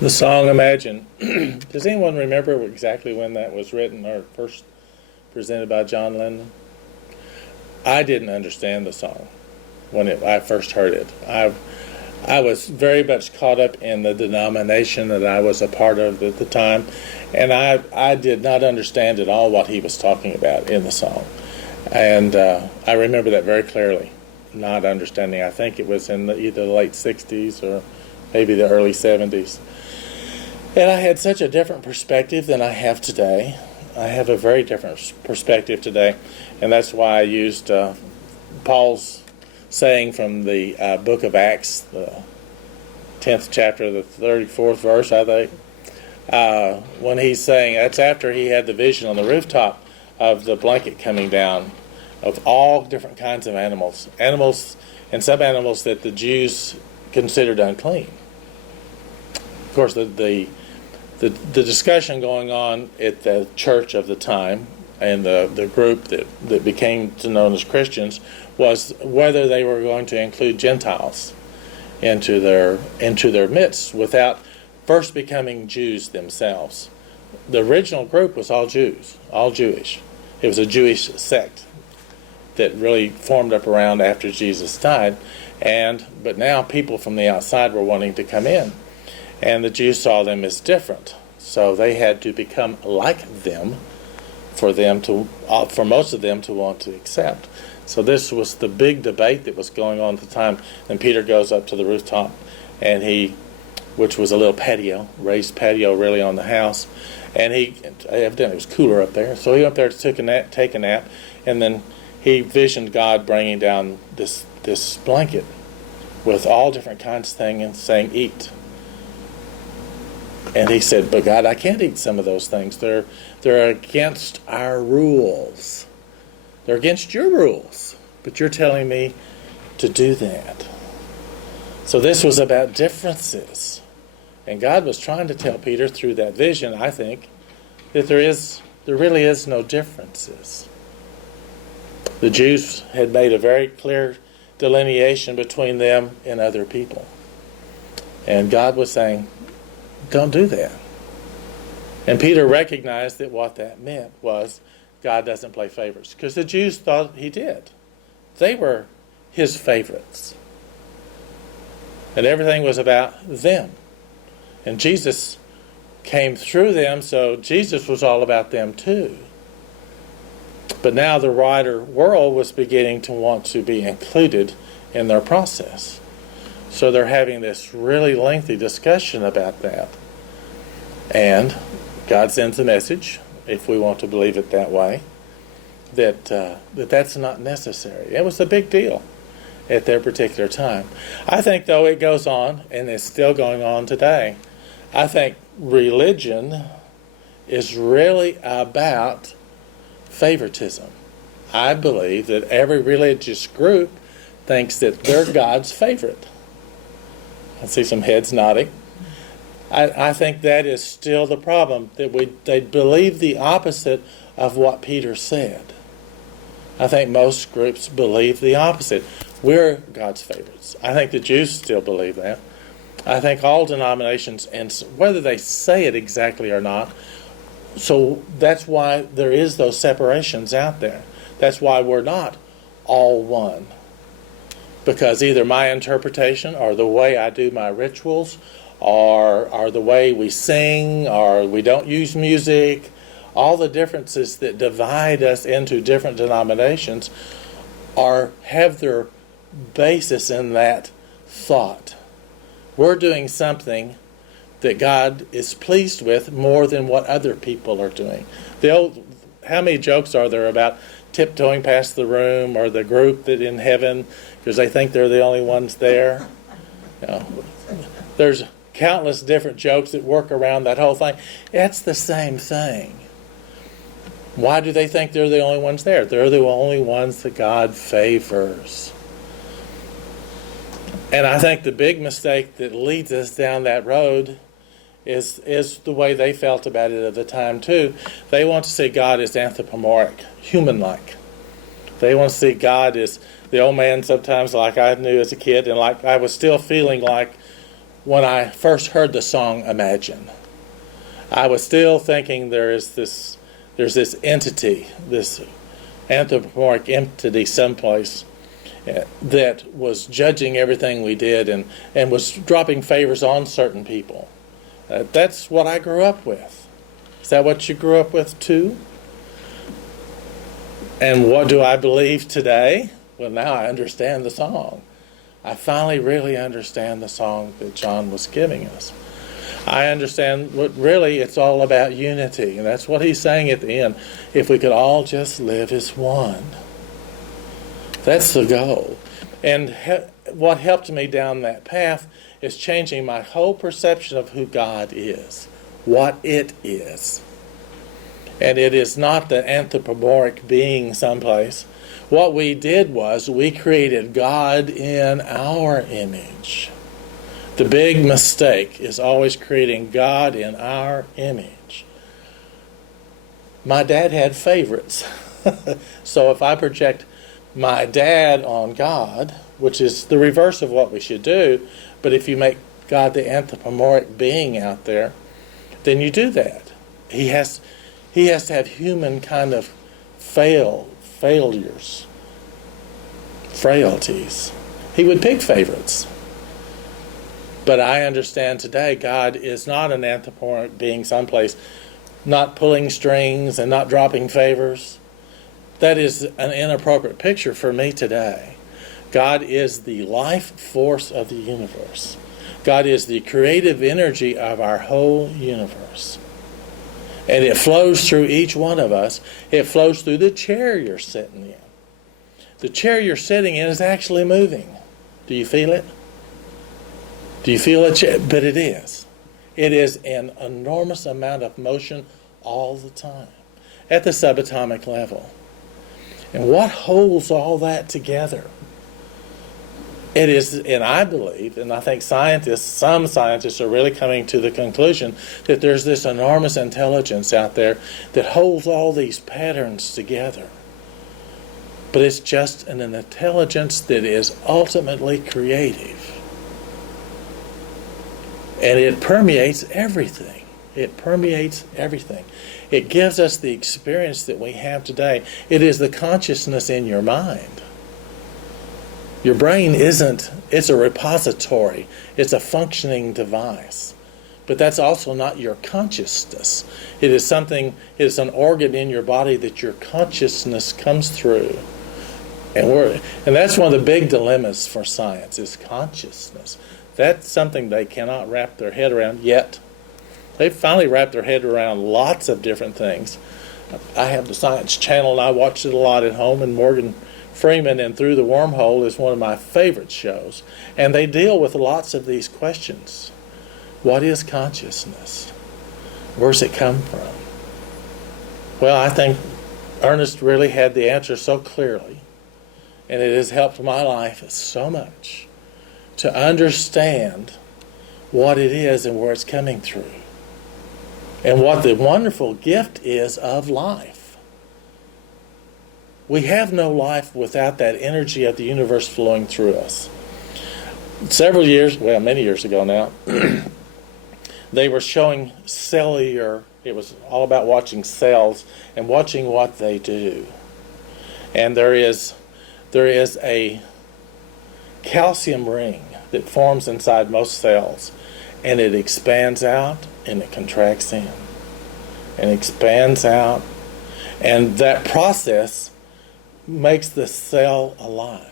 The song Imagine. Does anyone remember exactly when that was written or first presented by John Lennon? I didn't understand the song when I first heard it. I was very much caught up in the denomination that I was a part of at the time, and I did not understand at all what he was talking about in the song. And I remember that very clearly, not understanding. I think it was in either the late 60s or maybe the early 70s. And I had such a different perspective than I have today. I have a very different perspective today, and that's why I used Paul's saying from the book of Acts, the 10th chapter, the 34th verse, I think, when he's saying, that's after he had the vision on the rooftop of the blanket coming down of all different kinds of animals, and some animals that the Jews considered unclean. Of course, the discussion going on at the church of the time and the group that became known as Christians was whether they were going to include Gentiles into their midst without first becoming Jews themselves. The original group was all Jews, all Jewish. It was a Jewish sect that really formed up around after Jesus died, but now people from the outside were wanting to come in. And the Jews saw them as different, so they had to become like them for most of them to want to accept. So this was the big debate that was going on at the time. And Peter goes up to the rooftop, and which was a little patio, raised patio really on the house, and evidently it was cooler up there, so he went up there to take a nap, and then he visioned God bringing down this blanket with all different kinds of things and saying, "Eat." And he said, "But God, I can't eat some of those things. They're against our rules. They're against your rules. But you're telling me to do that." So this was about differences. And God was trying to tell Peter through that vision, I think, that there really is no differences. The Jews had made a very clear delineation between them and other people. And God was saying, don't do that. And Peter recognized that what that meant was God doesn't play favorites, because the Jews thought he did. They were his favorites. And everything was about them. And Jesus came through them, so Jesus was all about them too. But now the wider world was beginning to want to be included in their process. So they're having this really lengthy discussion about that. And God sends a message, if we want to believe it that way, that's not necessary. It was a big deal at their particular time. I think, though, it goes on, and it's still going on today. I think religion is really about favoritism. I believe that every religious group thinks that they're God's favorite. I see some heads nodding. I think that is still the problem, that they believe the opposite of what Peter said. I think most groups believe the opposite. We're God's favorites. I think the Jews still believe that. I think all denominations, and whether they say it exactly or not, so that's why there is those separations out there. That's why we're not all one. Because either my interpretation or the way I do my rituals or the way we sing or we don't use music, all the differences that divide us into different denominations have their basis in that thought. We're doing something that God is pleased with more than what other people are doing. How many jokes are there about tiptoeing past the room, or the group that in heaven because they think they're the only ones there? There's countless different jokes that work around that whole thing. It's the same thing. Why do they think they're the only ones there? They're the only ones that God favors. And I think the big mistake that leads us down that road is the way they felt about it at the time too. They want to see God as anthropomorphic, human-like. They want to see God as the old man sometimes, like I knew as a kid, and like I was still feeling like when I first heard the song Imagine. I was still thinking there's this entity, this anthropomorphic entity someplace that was judging everything we did and was dropping favors on certain people. That's what I grew up with. Is that what you grew up with too? And what do I believe today? Well, now I understand the song. I finally really understand the song that John was giving us. I understand what really it's all about unity, and that's what he's saying at the end. If we could all just live as one. That's the goal. And what helped me down that path is changing my whole perception of who God is, what it is. And it is not the anthropomorphic being someplace. What we did was we created God in our image. The big mistake is always creating God in our image. My dad had favorites. So if I project my dad on God, which is the reverse of what we should do, but if you make God the anthropomorphic being out there, then you do that. He has to have human kind of failures, frailties. He would pick favorites. But I understand today God is not an anthropomorphic being someplace, not pulling strings and not dropping favors. That is an inappropriate picture for me today. God is the life force of the universe. God is the creative energy of our whole universe. And it flows through each one of us. It flows through the chair you're sitting in. The chair you're sitting in is actually moving. Do you feel it? Do you feel it? But it is. It is an enormous amount of motion all the time at the subatomic level. And what holds all that together? It is, and I believe, and I think some scientists are really coming to the conclusion that there's this enormous intelligence out there that holds all these patterns together. But it's just an intelligence that is ultimately creative. And it permeates everything. It permeates everything. It gives us the experience that we have today. It is the consciousness in your mind. Your brain it's a repository. It's a functioning device. But that's also not your consciousness. It is an organ in your body that your consciousness comes through. And that's one of the big dilemmas for science is consciousness. That's something they cannot wrap their head around yet. They've finally wrapped their head around lots of different things. I have the Science Channel, and I watch it a lot at home, and Morgan Freeman and Through the Wormhole is one of my favorite shows. And they deal with lots of these questions. What is consciousness? Where's it come from? Well, I think Ernest really had the answer so clearly, and it has helped my life so much to understand what it is and where it's coming through, and what the wonderful gift is of life. We have no life without that energy of the universe flowing through us. Many years ago now, they were showing cellular, it was all about watching cells and watching what they do. And there is a calcium ring that forms inside most cells, and it expands out and it contracts in and expands out, and that process makes the cell alive.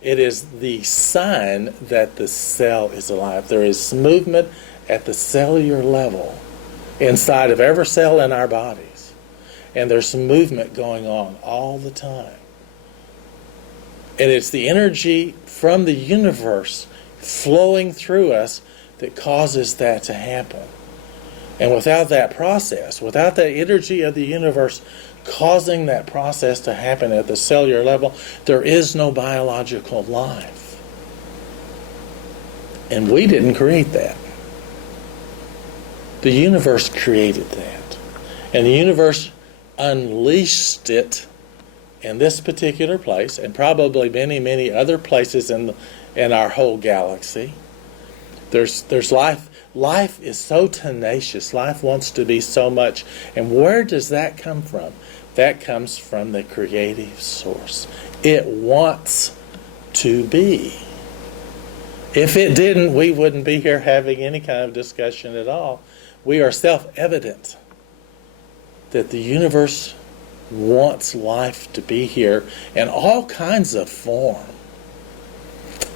It is the sign that the cell is alive. There is movement at the cellular level inside of every cell in our bodies, and there's some movement going on all the time. And it's the energy from the universe flowing through us that causes that to happen. And without that process, without that energy of the universe causing that process to happen at the cellular level, there is no biological life. And we didn't create that. The universe created that. And the universe unleashed it in this particular place, and probably many, many other places in our whole galaxy. There's life. Life is so tenacious. Life wants to be so much. And where does that come from? That comes from the creative source. It wants to be. If it didn't, we wouldn't be here having any kind of discussion at all. We are self-evident that the universe wants life to be here in all kinds of form.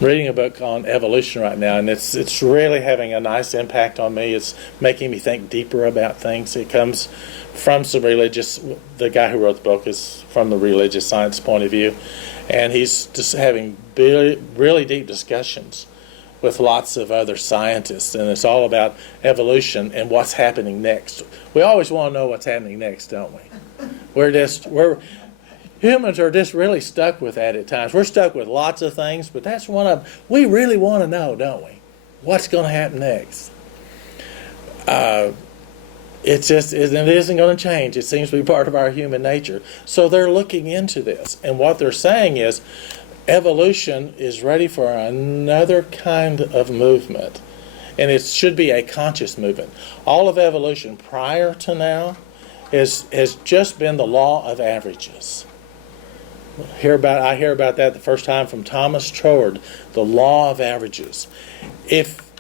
I'm reading a book on evolution right now, and it's really having a nice impact on me. It's making me think deeper about things. It comes from the guy who wrote the book is from the religious science point of view, and he's just having really deep discussions with lots of other scientists, and it's all about evolution and what's happening next. We always want to know what's happening next, don't we? Humans are just really stuck with that at times. We're stuck with lots of things, but that's one of them. We really want to know, don't we? What's going to happen next? It isn't going to change. It seems to be part of our human nature. So they're looking into this, and what they're saying is evolution is ready for another kind of movement, and it should be a conscious movement. All of evolution prior to now has just been the law of averages. I hear about that the first time from Thomas Troward, the law of averages. If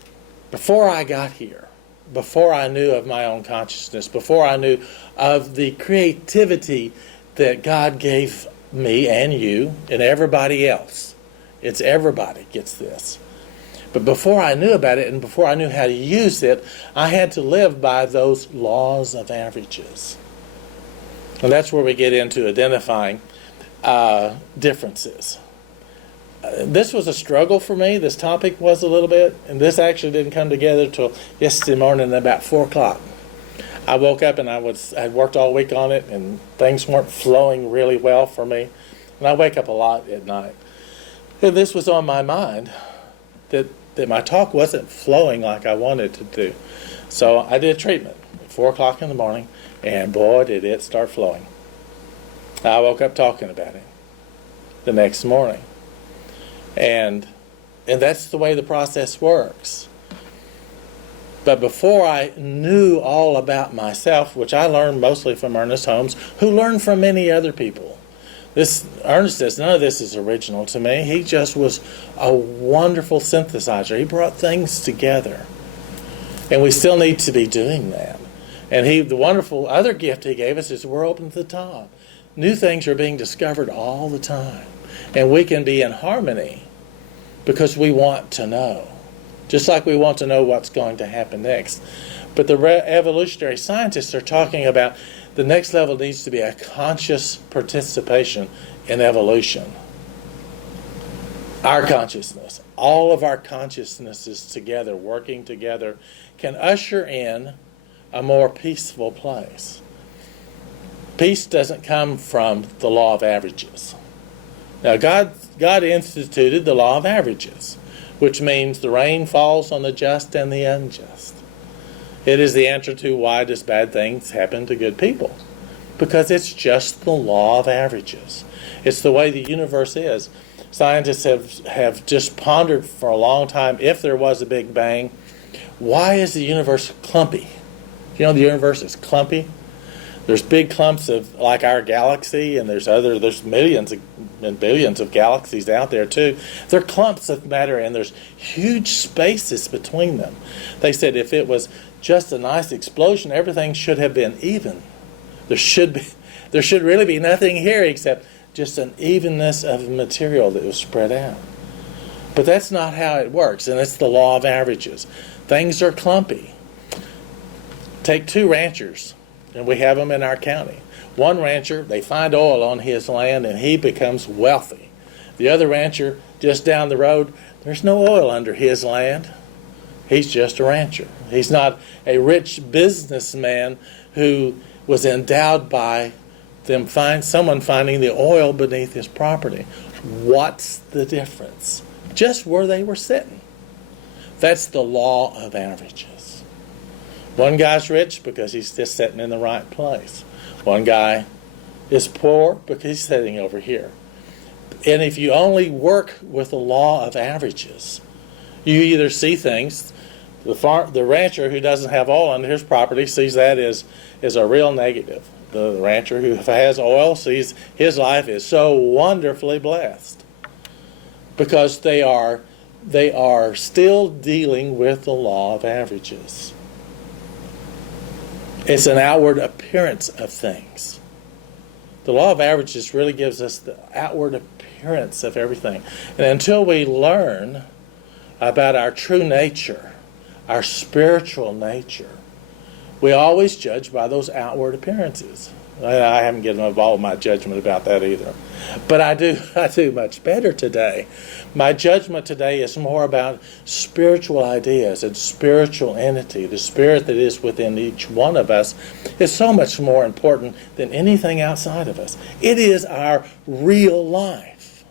before I got here, before I knew of my own consciousness, before I knew of the creativity that God gave me and you and everybody else, it's everybody gets this. But before I knew about it and before I knew how to use it, I had to live by those laws of averages. And that's where we get into identifying differences. This was a struggle for me. This topic was a little bit, and this actually didn't come together till yesterday morning at about 4 o'clock. I woke up and I'd worked all week on it, and things weren't flowing really well for me. And I wake up a lot at night. And this was on my mind, that my talk wasn't flowing like I wanted to do. So I did treatment at 4 o'clock in the morning, and boy, did it start flowing. I woke up talking about it the next morning. And that's the way the process works. But before I knew all about myself, which I learned mostly from Ernest Holmes, who learned from many other people. Ernest says none of this is original to me. He just was a wonderful synthesizer. He brought things together. And we still need to be doing that. And the wonderful other gift he gave us is we're open to the top. New things are being discovered all the time. And we can be in harmony because we want to know. Just like we want to know what's going to happen next. But the evolutionary scientists are talking about the next level needs to be a conscious participation in evolution. Our consciousness, all of our consciousnesses together, working together, can usher in a more peaceful place. Peace doesn't come from the law of averages. Now, God instituted the law of averages, which means the rain falls on the just and the unjust. It is the answer to why does bad things happen to good people? Because it's just the law of averages. It's the way the universe is. Scientists have just pondered for a long time, if there was a Big Bang, why is the universe clumpy? You know the universe is clumpy? There's big clumps of, like our galaxy, and there's millions and billions of galaxies out there too. They're clumps of matter, and there's huge spaces between them. They said if it was just a nice explosion, everything should have been even. There should really be nothing here except just an evenness of material that was spread out. But that's not how it works, and it's the law of averages. Things are clumpy. Take 2 ranchers. And we have them in our county. One rancher, they find oil on his land and he becomes wealthy. The other rancher, just down the road, there's no oil under his land. He's just a rancher. He's not a rich businessman who was endowed by someone finding the oil beneath his property. What's the difference? Just where they were sitting. That's the law of averages. One guy's rich because he's just sitting in the right place. One guy is poor because he's sitting over here. And if you only work with the law of averages, You either see things, the rancher who doesn't have oil on his property sees that as a real negative. The rancher who has oil sees his life is so wonderfully blessed because they are still dealing with the law of averages. It's an outward appearance of things. The law of averages really gives us the outward appearance of everything. And until we learn about our true nature, our spiritual nature, we always judge by those outward appearances. I haven't given up all my judgment about that either. But I do much better today. My judgment today is more about spiritual ideas and spiritual entity. The spirit that is within each one of us is so much more important than anything outside of us. It is our real life.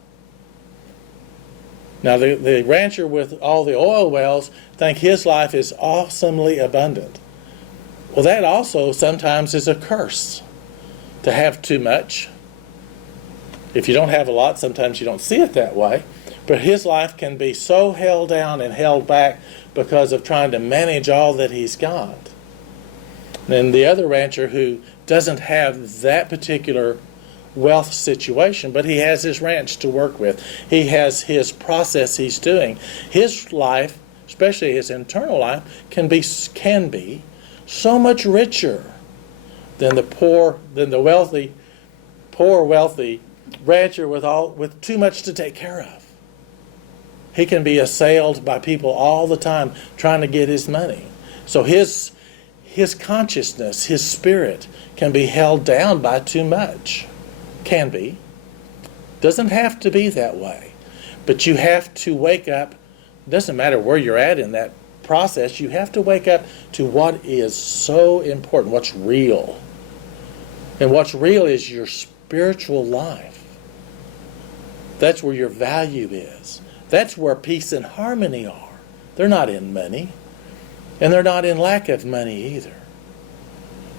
Now, the rancher with all the oil wells think his life is awesomely abundant. Well, that also sometimes is a curse. To have too much. If you don't have a lot, sometimes you don't see it that way. But his life can be so held down and held back because of trying to manage all that he's got. And the other rancher who doesn't have that particular wealth situation, but he has his ranch to work with. He has his process he's doing. His life, especially his internal life, can be so much richer than the wealthy rancher with too much to take care of. He can be assailed by people all the time trying to get his money. So his consciousness, his spirit, can be held down by too much. Can be. Doesn't have to be that way. But you have to wake up. It doesn't matter where you're at in that process. You have to wake up to what is so important, what's real. And what's real is your spiritual life. That's where your value is. That's where peace and harmony are. They're not in money. And they're not in lack of money either.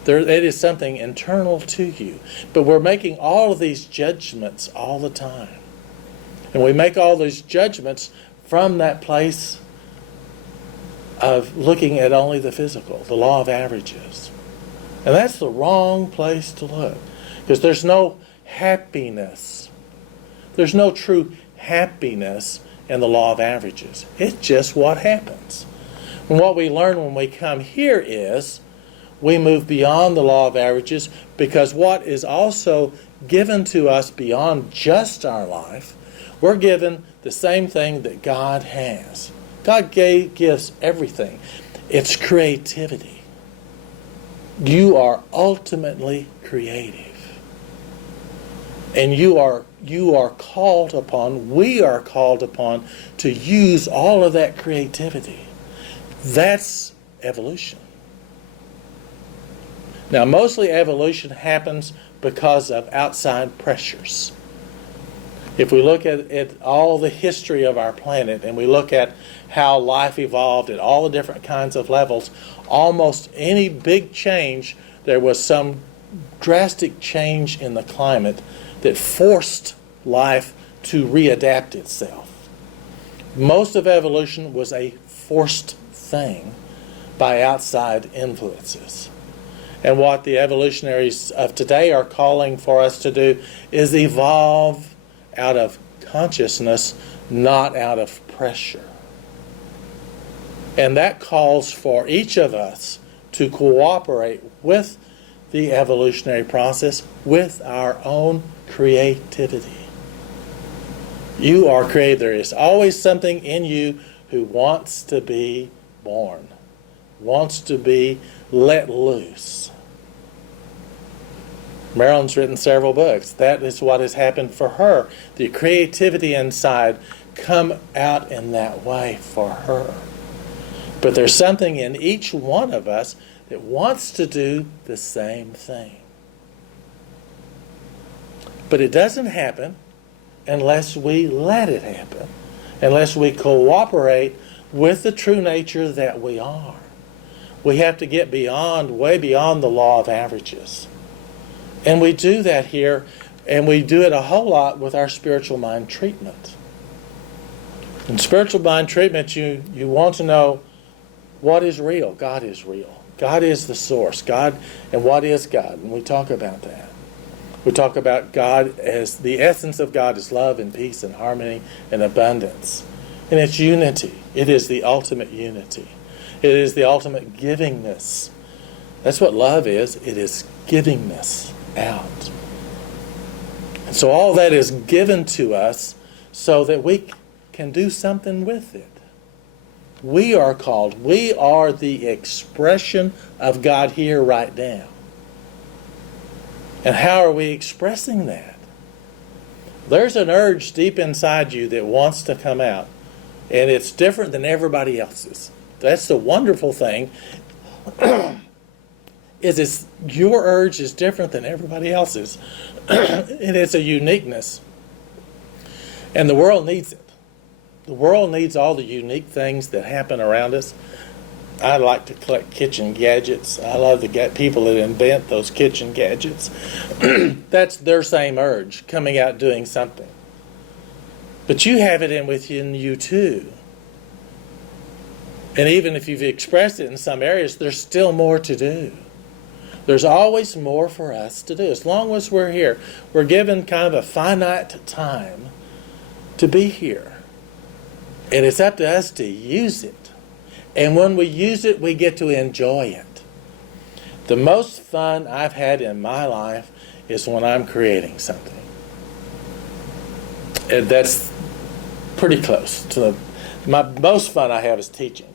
It is something internal to you. But we're making all of these judgments all the time. And we make all these judgments from that place of looking at only the physical, the law of averages. And that's the wrong place to look. Because there's no happiness. There's no true happiness in the law of averages. It's just what happens. And what we learn when we come here is we move beyond the law of averages, because what is also given to us beyond just our life, we're given the same thing that God has. God gives everything. It's creativity. You are ultimately creative. And you are called upon, we are called upon to use all of that creativity. That's evolution. Now, mostly evolution happens because of outside pressures. If we look at all the history of our planet and we look at how life evolved at all the different kinds of levels, almost any big change, there was some drastic change in the climate that forced life to readapt itself. Most of evolution was a forced thing by outside influences. And what the evolutionaries of today are calling for us to do is evolve out of consciousness, not out of pressure. And that calls for each of us to cooperate with the evolutionary process with our own creativity. You are creative. There is always something in you who wants to be born, wants to be let loose. Marilyn's written several books. That is what has happened for her. The creativity inside come out in that way for her. But there's something in each one of us that wants to do the same thing. But it doesn't happen unless we let it happen, unless we cooperate with the true nature that we are. We have to get way beyond the law of averages. And we do that here, and we do it a whole lot with our spiritual mind treatment. In spiritual mind treatment, you want to know what is real. God is real. God is the source. God, and what is God? And we talk about that. We talk about God as the essence of God is love and peace and harmony and abundance. And it's unity. It is the ultimate unity. It is the ultimate givingness. That's what love is. It is givingness out. And so all that is given to us so that we can do something with it. We are called. We are the expression of God here right now. And how are we expressing that? There's an urge deep inside you that wants to come out. And it's different than everybody else's. That's the wonderful thing. Your urge is different than everybody else's. And it's a uniqueness. And the world needs it. The world needs all the unique things that happen around us. I like to collect kitchen gadgets. I love the people that invent those kitchen gadgets. That's their same urge, coming out doing something. But you have it within you too. And even if you've expressed it in some areas, there's still more to do. There's always more for us to do. As long as we're here, we're given kind of a finite time to be here. And it's up to us to use it. And when we use it, we get to enjoy it. The most fun I've had in my life is when I'm creating something. And that's pretty close to my most fun I have is teaching.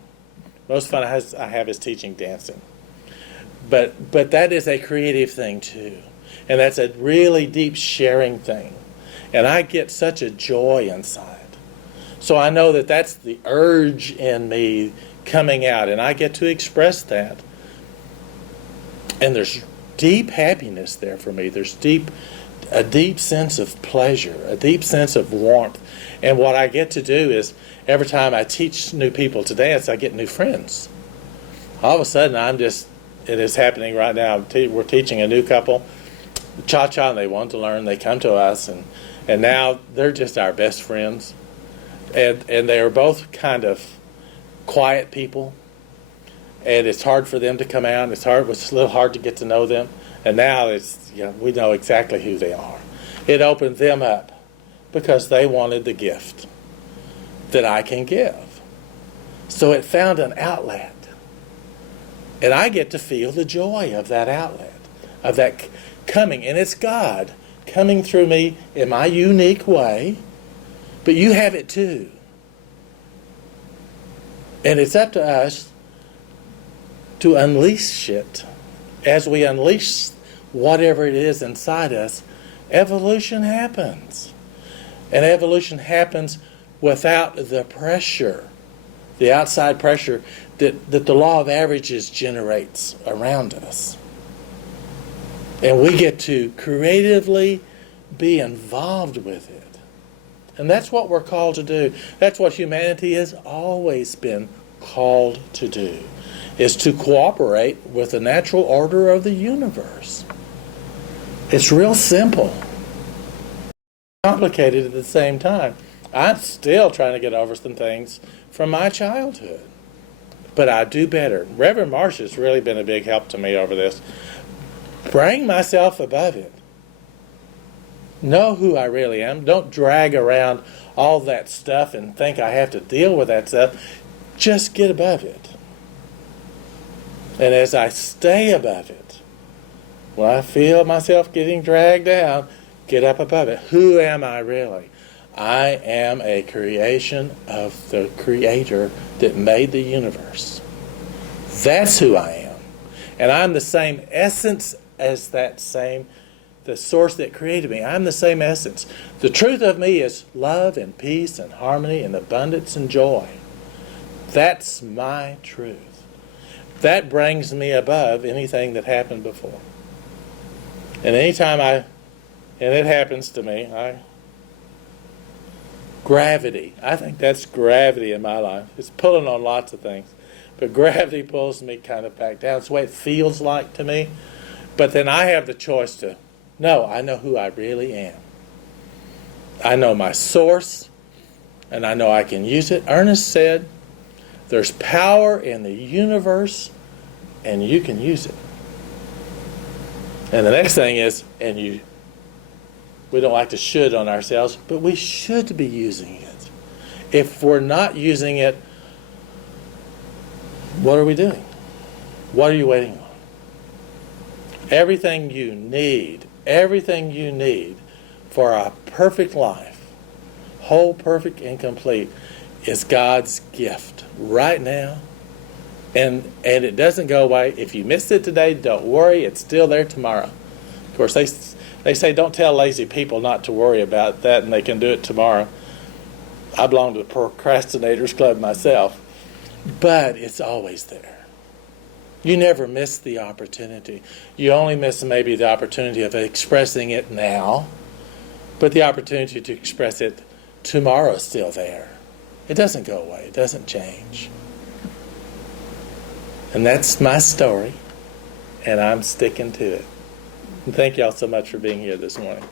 Most fun I have is teaching dancing. But that is a creative thing too. And that's a really deep sharing thing. And I get such a joy inside. So I know that that's the urge in me coming out, and I get to express that. And there's deep happiness there for me. There's a deep sense of pleasure, a deep sense of warmth. And what I get to do is, every time I teach new people to dance, I get new friends. All of a sudden, it is happening right now. We're teaching a new couple cha-cha, and they want to learn. They come to us, and now they're just our best friends. And they are both kind of quiet people, and it's hard for them to come out. It's a little hard to get to know them. And now we know exactly who they are. It opened them up because they wanted the gift that I can give. So it found an outlet, and I get to feel the joy of that outlet, of that coming. And it's God coming through me in my unique way. But you have it too. And it's up to us to unleash it. As we unleash whatever it is inside us, evolution happens. And evolution happens without the pressure, the outside pressure that the law of averages generates around us. And we get to creatively be involved with it. And that's what we're called to do. That's what humanity has always been called to do, is to cooperate with the natural order of the universe. It's real simple. Complicated at the same time. I'm still trying to get over some things from my childhood. But I do better. Reverend Marsh has really been a big help to me over this. Bring myself above it. Know who I really am. Don't drag around all that stuff and think I have to deal with that stuff. Just get above it. And as I stay above it, when I feel myself getting dragged down, get up above it. Who am I really? I am a creation of the Creator that made the universe. That's who I am. And I'm the same essence as the source that created me. I'm the same essence. The truth of me is love and peace and harmony and abundance and joy. That's my truth. That brings me above anything that happened before. And anytime and it happens to me, gravity. I think that's gravity in my life. It's pulling on lots of things. But gravity pulls me kind of back down. It's the way it feels like to me. But then I have the choice to, no, I know who I really am. I know my source. and I know I can use it. Ernest said, there's power in the universe, and you can use it. And the next thing is, we don't like to should on ourselves, but we should be using it. If we're not using it, what are we doing? What are you waiting on? Everything you need for a perfect life, whole, perfect, and complete, is God's gift right now. And it doesn't go away. If you missed it today, don't worry. It's still there tomorrow. Of course, they say don't tell lazy people not to worry about that and they can do it tomorrow. I belong to the Procrastinators Club myself. But it's always there. You never miss the opportunity. You only miss maybe the opportunity of expressing it now. But the opportunity to express it tomorrow is still there. It doesn't go away. It doesn't change. And that's my story, and I'm sticking to it. And thank y'all so much for being here this morning.